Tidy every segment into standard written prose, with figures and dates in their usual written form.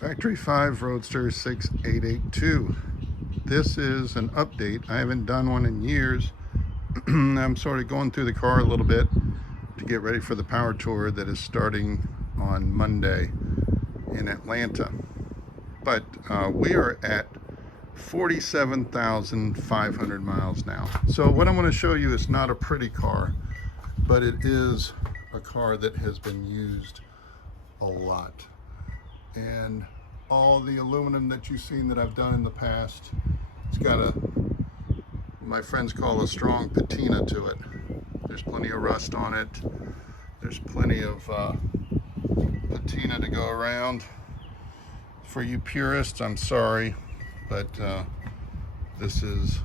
Factory 5 Roadster 6882. This is an update. I haven't done one in years. I'm sort of going through the car a little bit to get ready for the power tour that is starting on Monday in Atlanta. But we are at 47,500 miles now. So what I'm going to show you is not a pretty car, but it is a car that has been used a lot. And all the aluminum that you've seen that I've done in the past, it's got my friends call a strong patina to it. There's plenty of rust on it. There's plenty of patina to go around. For you purists, I'm sorry, but this is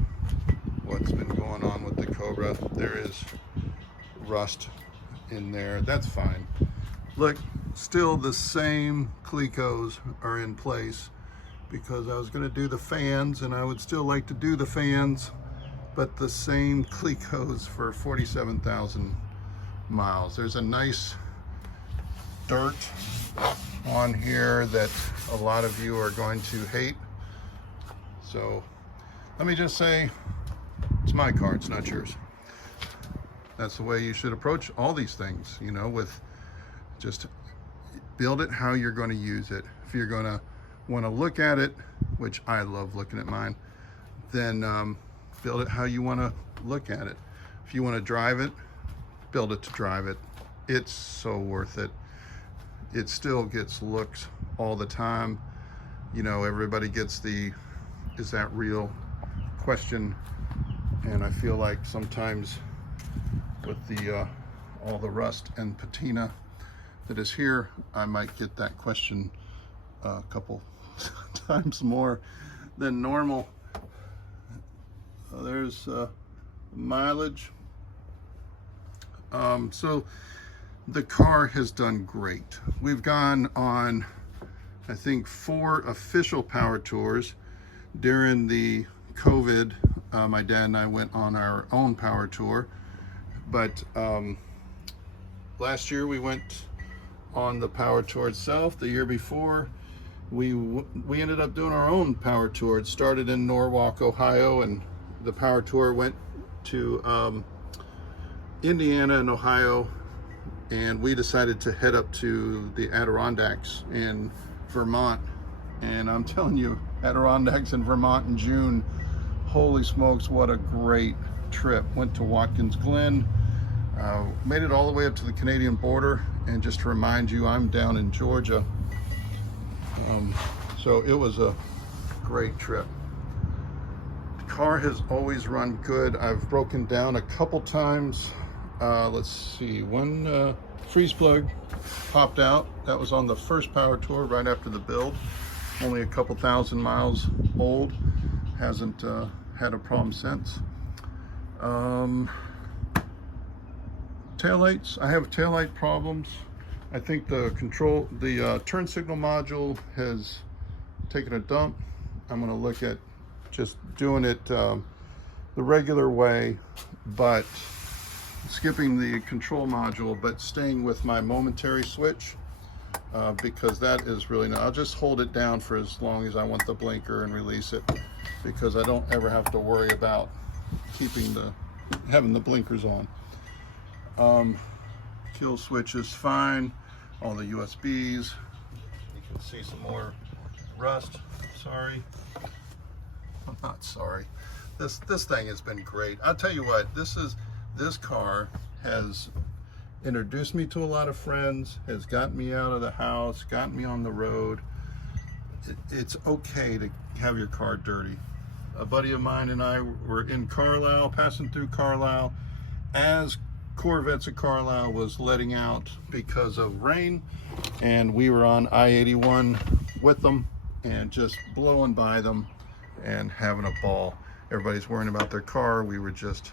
what's been going on with the Cobra. There is rust in there. That's fine. Look, still the same clecos are in place because I was going to do the fans, and I would still like to do the fans, but the same clecos for 47,000 miles. There's a nice dirt on here that a lot of you are going to hate. So let me just say, it's my car, it's not yours. That's the way you should approach all these things, you know, with just build it how you're going to use it. If you're going to want to look at it, which I love looking at mine, then build it how you want to look at it. If you want to drive it, build it to drive it. It's so worth it. It still gets looked all the time. You know, everybody gets the, is that real question? And I feel like sometimes with the all the rust and patina that is here, I might get that question a couple times more than normal. There's mileage. So the car has done great. We've gone on, I think, 4 official power tours. During the COVID, my dad and I went on our own power tour, but last year we went on the power tour itself. The year before, we ended up doing our own power tour. It started in Norwalk, Ohio, and the power tour went to Indiana and Ohio, and we decided to head up to the Adirondacks in Vermont. And I'm telling you, Adirondacks in Vermont in June, holy smokes, what a great trip. Went to Watkins Glen, made it all the way up to the Canadian border. And just to remind you, I'm down in Georgia. So it was a great trip. The car has always run good. I've broken down a couple times. Let's see, one freeze plug popped out. That was on the first power tour right after the build. Only a couple thousand miles old. Hasn't had a problem since. Taillights, I have taillight problems. I think the turn signal module has taken a dump. I'm gonna look at just doing it the regular way, but skipping the control module, but staying with my momentary switch, because that is really not, I'll just hold it down for as long as I want the blinker and release it, because I don't ever have to worry about having the blinkers on. Kill switch is fine. All the USBs. You can see some more rust. Sorry. I'm not sorry. This thing has been great. I'll tell you what, this car has introduced me to a lot of friends, has gotten me out of the house, gotten me on the road. It's okay to have your car dirty. A buddy of mine and I were in Carlisle, passing through Carlisle, as Corvettes of Carlisle was letting out because of rain, and we were on I-81 with them and just blowing by them and having a ball. Everybody's worrying about their car. We were just,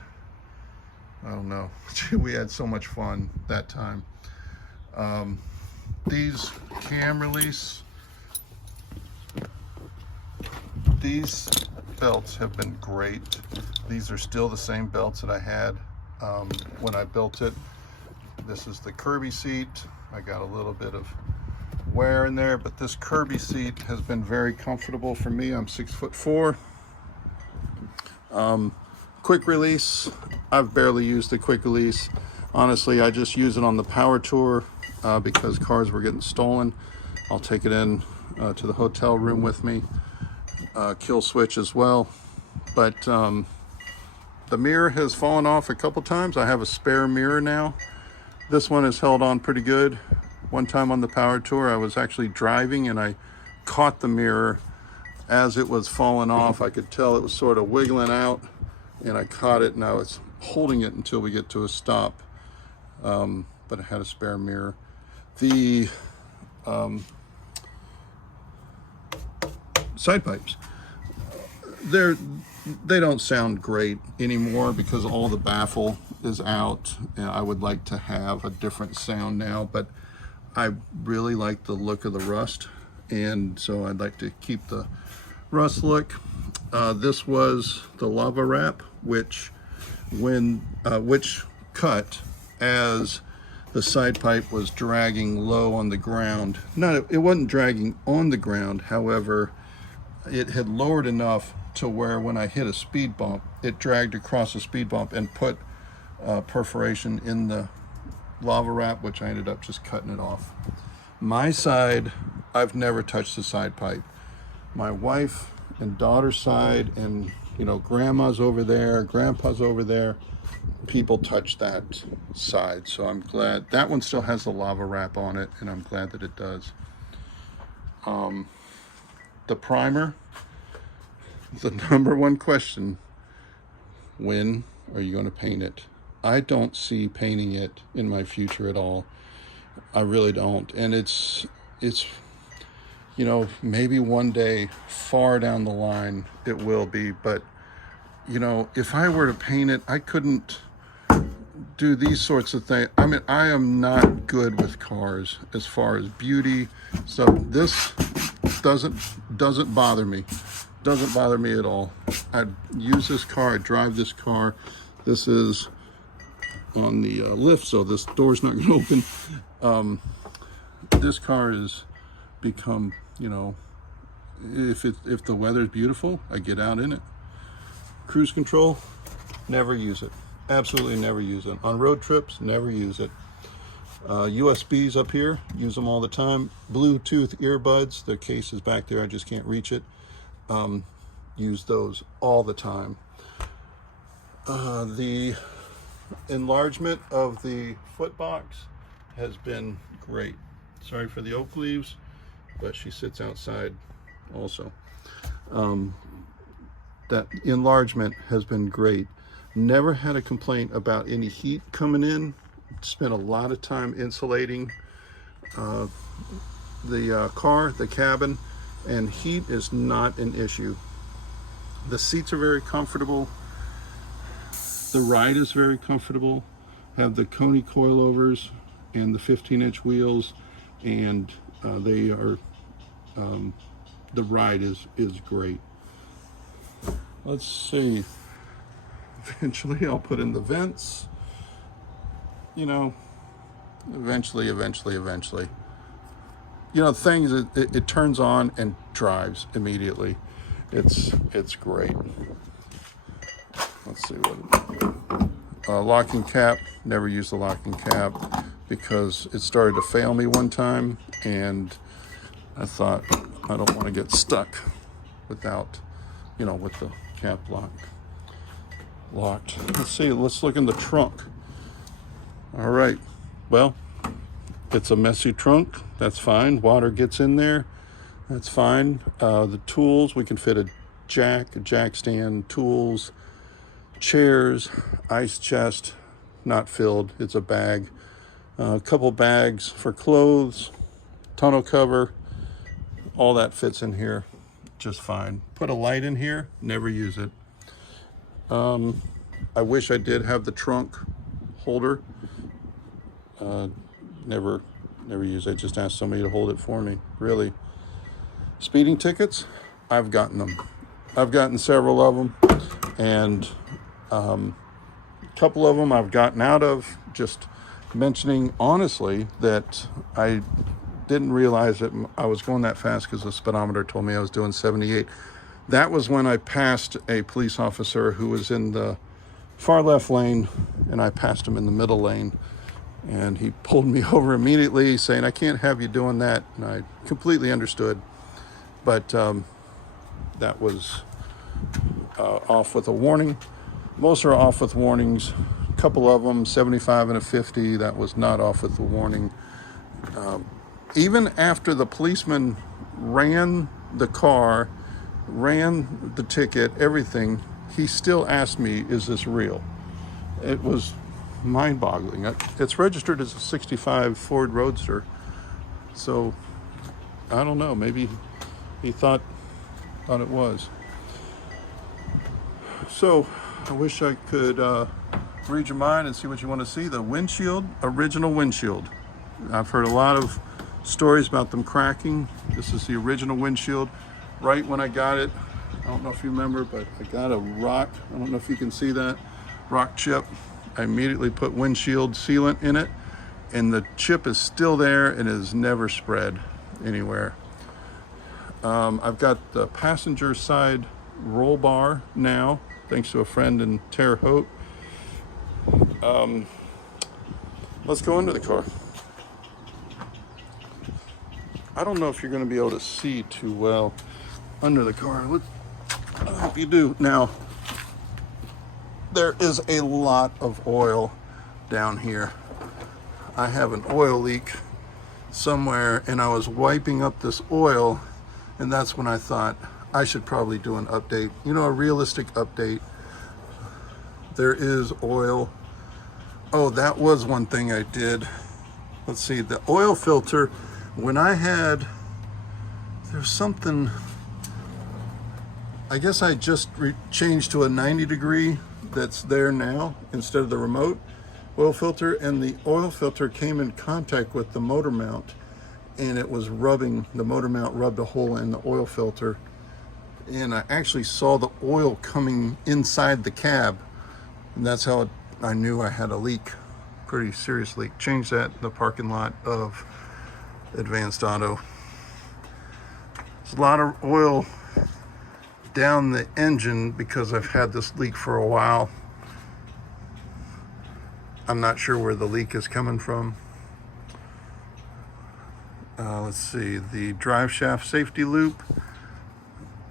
I don't know, we had so much fun that time. These cam release, these belts have been great. These are still the same belts that I had when I built it. This is the Kirby seat. I got a little bit of wear in there, but this Kirby seat has been very comfortable for me. I'm 6'4". Quick release, I've barely used the quick release. Honestly, I just use it on the power tour because cars were getting stolen. I'll take it in to the hotel room with me. Kill switch as well. But the mirror has fallen off a couple times. I have a spare mirror now. This one is held on pretty good. One time on the power tour, I was actually driving and I caught the mirror as it was falling off. I could tell it was sort of wiggling out, and I caught it and I was holding it until we get to a stop. But I had a spare mirror. The side pipes, they don't sound great anymore because all the baffle is out, and I would like to have a different sound now, but I really like the look of the rust, and so I'd like to keep the rust look. This was the lava wrap, which cut as the side pipe was dragging low on the ground. It wasn't dragging on the ground, however, it had lowered enough to where when I hit a speed bump, it dragged across a speed bump and put perforation in the lava wrap, which I ended up just cutting it off. My side, I've never touched the side pipe. My wife and daughter's side, and grandma's over there, grandpa's over there, people touch that side. So I'm glad that one still has the lava wrap on it, and I'm glad that it does. The primer, the number one question: when are you going to paint it? I don't see painting it in my future at all. I really don't. And it's maybe one day far down the line it will be, but if I were to paint it, I couldn't do these sorts of things. I mean, I am not good with cars as far as beauty. So this doesn't bother me. Doesn't bother me at all. I use this car, I drive this car. This is on the lift, so this door's not going to open. This car has become, if the weather's beautiful, I get out in it. Cruise control, never use it. Absolutely never use it. On road trips, never use it. USBs up here, use them all the time. Bluetooth earbuds, the case is back there, I just can't reach it. Use those all the time. The enlargement of the foot box has been great. Sorry for the oak leaves, but she sits outside also. That enlargement has been great. Never had a complaint about any heat coming in. Spent a lot of time insulating the car, the cabin, and heat is not an issue. The seats are very comfortable. The ride is very comfortable. Have the Coney coilovers and the 15-inch wheels, and they are the ride is great. Let's see. Eventually I'll put in the vents. Eventually. The thing is, it turns on and drives immediately. It's great. Let's see what locking cap. Never use the locking cap because it started to fail me one time, and I thought I don't want to get stuck without, with the cap locked. Let's see. Let's look in the trunk. All right. Well, it's a messy trunk. That's fine. Water gets in there. That's fine. The tools, we can fit a jack stand, tools, chairs, ice chest, not filled. It's a bag. A couple bags for clothes, tonneau cover. All that fits in here just fine. Put a light in here. Never use it. I wish I did have the trunk holder. Never use it. Just ask somebody to hold it for me. Really. Speeding tickets, I've gotten them. I've gotten several of them, and a couple of them I've gotten out of just mentioning honestly that I didn't realize that I was going that fast because the speedometer told me I was doing 78. That was when I passed a police officer who was in the far left lane, and I passed him in the middle lane. And he pulled me over immediately, saying, "I can't have you doing that." And I completely understood. But that was off with a warning. Most are off with warnings. A couple of them, 75 and a 50, that was not off with the warning. Even after the policeman ran the car, ran the ticket, everything, he still asked me, "Is this real?" It was mind-boggling. It's registered as a 65 Ford Roadster, so I don't know, maybe he thought it was. So I wish I could read your mind and see what you want to see. The windshield, original windshield. I've heard a lot of stories about them cracking. This is the original windshield. Right when I got it, I don't know if you remember, but I got a rock, I don't know if you can see that, rock chip. I immediately put windshield sealant in it, and the chip is still there and has never spread anywhere. I've got the passenger side roll bar now, thanks to a friend in Terre Haute. Let's go into the car. I don't know if you're going to be able to see too well under the car. I hope you do. Now, there is a lot of oil down here. I have an oil leak somewhere, and I was wiping up this oil, and that's when I thought I should probably do an update. You know, a realistic update. There is oil. Oh, that was one thing I did. Let's see, the oil filter, when I had, there's something, I guess I just changed to a 90 degree that's there now instead of the remote oil filter, and the oil filter came in contact with the motor mount, and it was rubbing, the motor mount rubbed a hole in the oil filter, and I actually saw the oil coming inside the cab, and that's how I knew I had a leak, pretty serious leak. Changed that in the parking lot of Advanced Auto. There's a lot of oil down the engine because I've had this leak for a while. I'm not sure where the leak is coming from. Let's see, the drive shaft safety loop.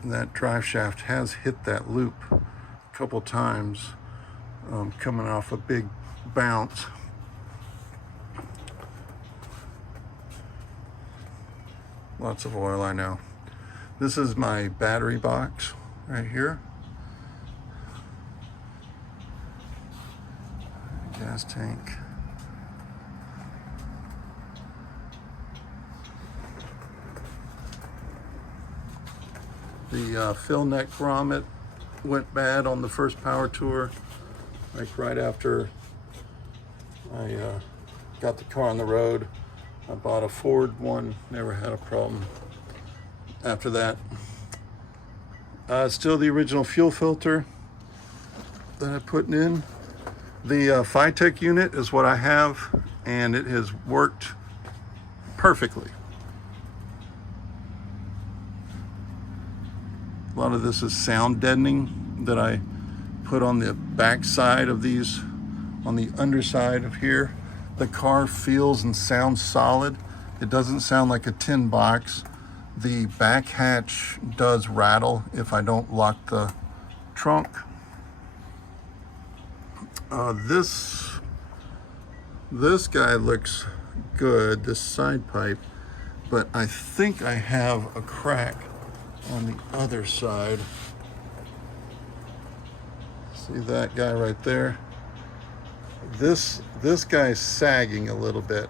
That drive shaft has hit that loop a couple times, coming off a big bounce. Lots of oil, I know. This is my battery box right here. Gas tank. The fill neck grommet went bad on the first power tour, like right after I got the car on the road. I bought a Ford one, never had a problem after that. Still the original fuel filter that I put in. The Phytech unit is what I have, and it has worked perfectly. A lot of this is sound deadening that I put on the back side of these, on the underside of here. The car feels and sounds solid. It doesn't sound like a tin box. The back hatch does rattle if I don't lock the trunk. This guy looks good, this side pipe, but I think I have a crack on the other side. See that guy right there? This guy's sagging a little bit,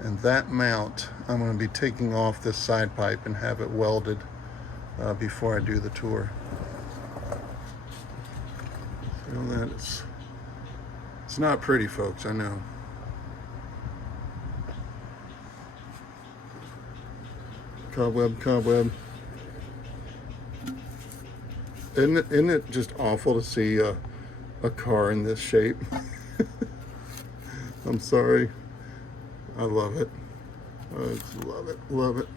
and that mount I'm going to be taking off this side pipe and have it welded before I do the tour. Feel that? It's not pretty, folks, I know. Cobweb, cobweb. Isn't it just awful to see a car in this shape? I'm sorry. I love it. I just love it, love it.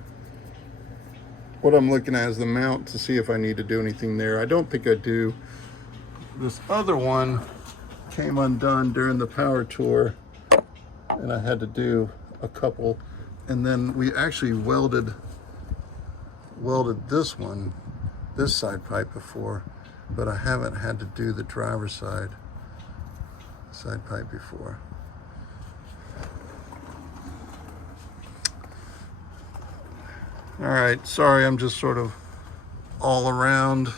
What I'm looking at is the mount to see if I need to do anything there. I don't think I do. This other one came undone during the power tour, and I had to do a couple. And then we actually welded this one, this side pipe before, but I haven't had to do the driver's side pipe before. All right, sorry, I'm just sort of all around,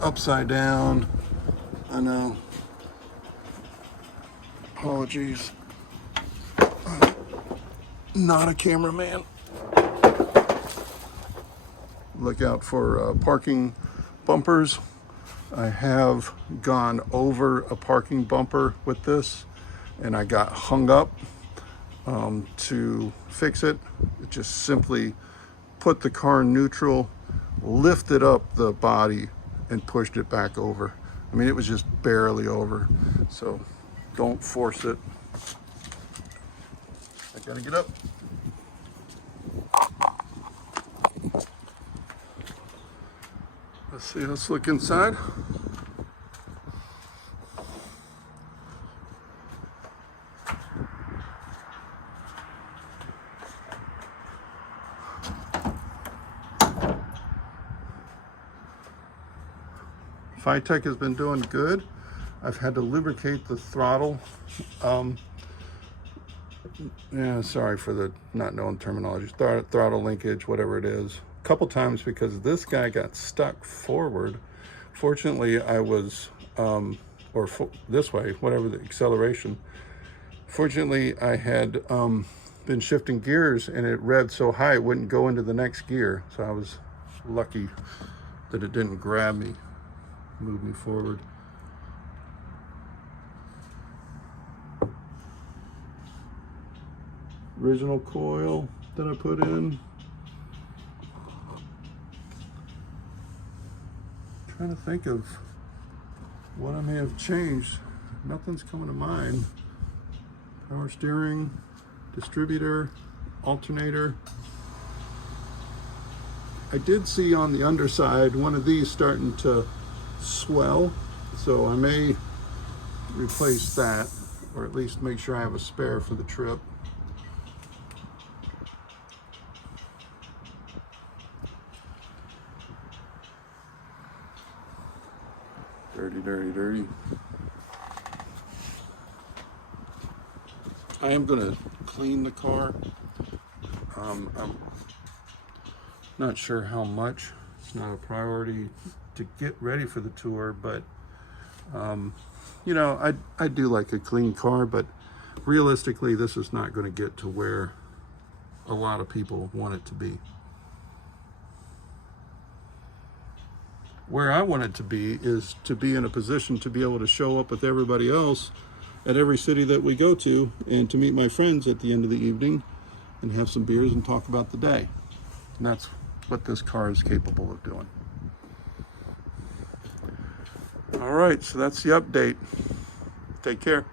upside down. I know. Apologies. Not a cameraman. Look out for parking bumpers. I have gone over a parking bumper with this, and I got hung up. To fix it, just simply put the car in neutral, lifted up the body, and pushed it back over. I mean, it was just barely over, so don't force it. I gotta get up. Let's see, let's look inside. Tech has been doing good. I've had to lubricate the throttle. Yeah, sorry for the not knowing terminology. Throttle linkage, whatever it is. A couple times because this guy got stuck forward. Fortunately, I was, this way, whatever the acceleration. Fortunately, I had been shifting gears and it revved so high it wouldn't go into the next gear. So I was lucky that it didn't grab me, move me forward. Original coil that I put in. Trying to think of what I may have changed. Nothing's coming to mind. Power steering, distributor, alternator. I did see on the underside one of these starting to swell, so I may replace that, or at least make sure I have a spare for the trip. Dirty, dirty, dirty. I am going to clean the car. I'm not sure how much. It's not a priority to get ready for the tour, but you know, I do like a clean car, but realistically this is not going to get to where a lot of people want it to be. Where I want it to be is to be in a position to be able to show up with everybody else at every city that we go to, and to meet my friends at the end of the evening and have some beers and talk about the day. And that's what this car is capable of doing. All right, so that's the update. Take care.